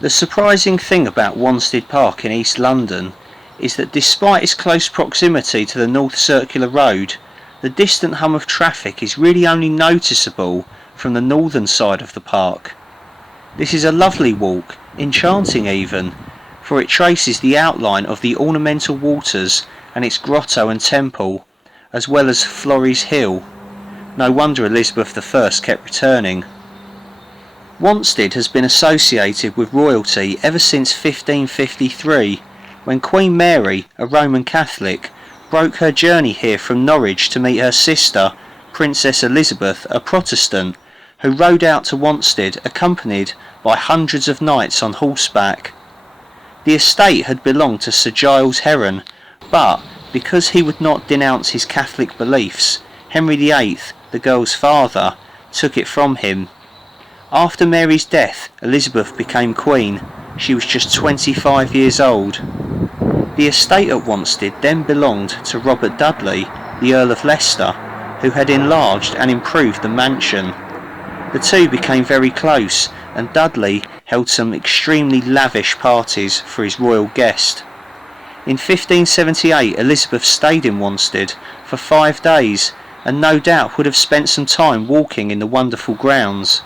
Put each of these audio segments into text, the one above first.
The surprising thing about Wanstead Park in East London is that despite its close proximity to the North Circular Road, the distant hum of traffic is really only noticeable from the northern side of the park. This is a lovely walk, enchanting even, for it traces the outline of the ornamental waters and its grotto and temple, as well as Florrie's Hill. No wonder Elizabeth I kept returning. Wanstead has been associated with royalty ever since 1553, when Queen Mary, a Roman Catholic, broke her journey here from Norwich to meet her sister, Princess Elizabeth, a Protestant, who rode out to Wanstead accompanied by hundreds of knights on horseback. The estate had belonged to Sir Giles Heron, but because he would not denounce his Catholic beliefs, Henry VIII, the girl's father, took it from him. After Mary's death, Elizabeth became queen. She was just 25 years old. The estate at Wanstead then belonged to Robert Dudley, the Earl of Leicester, who had enlarged and improved the mansion. The two became very close, and Dudley held some extremely lavish parties for his royal guest. In 1578, Elizabeth stayed in Wanstead for 5 days, and no doubt would have spent some time walking in the wonderful grounds.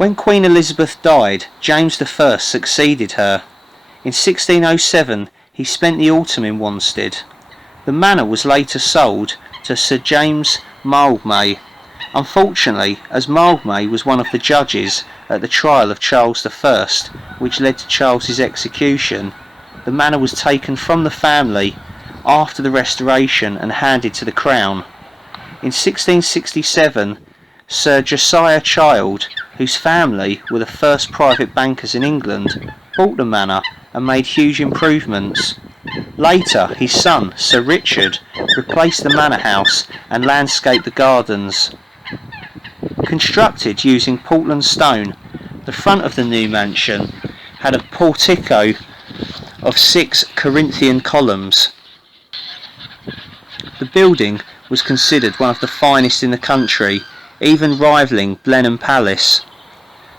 When Queen Elizabeth died, James I succeeded her. In 1607 he spent the autumn in Wanstead. The manor was later sold to Sir James Mildmay. Unfortunately, as Mildmay was one of the judges at the trial of Charles I, which led to Charles's execution, the manor was taken from the family after the Restoration and handed to the Crown. In 1667, Sir Josiah Child, whose family were the first private bankers in England, bought the manor and made huge improvements. Later, his son, Sir Richard, replaced the manor house and landscaped the gardens. Constructed using Portland stone, the front of the new mansion had a portico of 6 Corinthian columns. The building was considered one of the finest in the country, even rivaling Blenheim Palace.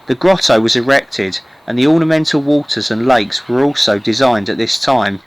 The grotto was erected and the ornamental waters and lakes were also designed at this time.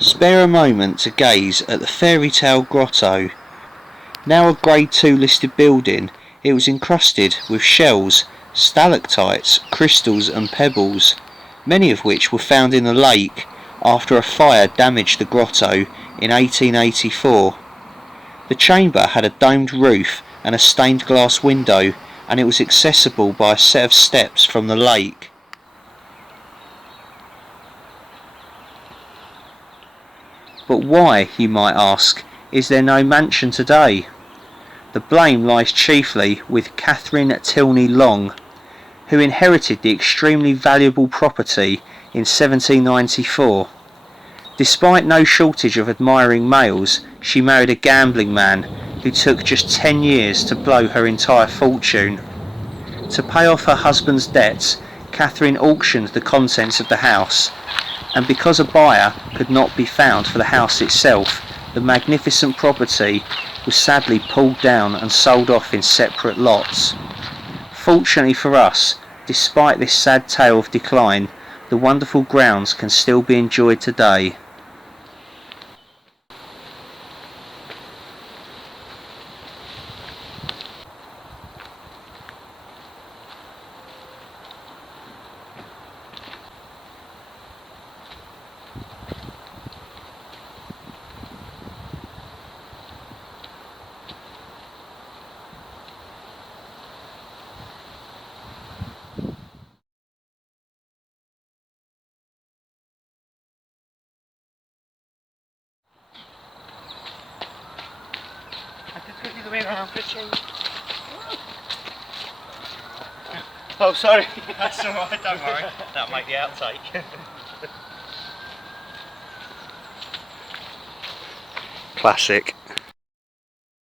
Spare a moment to gaze at the fairy tale grotto. Now a Grade 2 listed building, it was encrusted with shells, stalactites, crystals and pebbles, many of which were found in the lake after a fire damaged the grotto in 1884. The chamber had a domed roof and a stained glass window, and it was accessible by a set of steps from the lake. But why, you might ask, is there no mansion today? The blame lies chiefly with Catherine Tilney Long, who inherited the extremely valuable property in 1794. Despite no shortage of admiring males, she married a gambling man who took just 10 years to blow her entire fortune. To pay off her husband's debts, Catherine auctioned the contents of the house, and because a buyer could not be found for the house itself, the magnificent property was sadly pulled down and sold off in separate lots. Fortunately for us, despite this sad tale of decline, the wonderful grounds can still be enjoyed today. Oh, sorry. That's alright, don't worry. That'll make the outtake. Classic.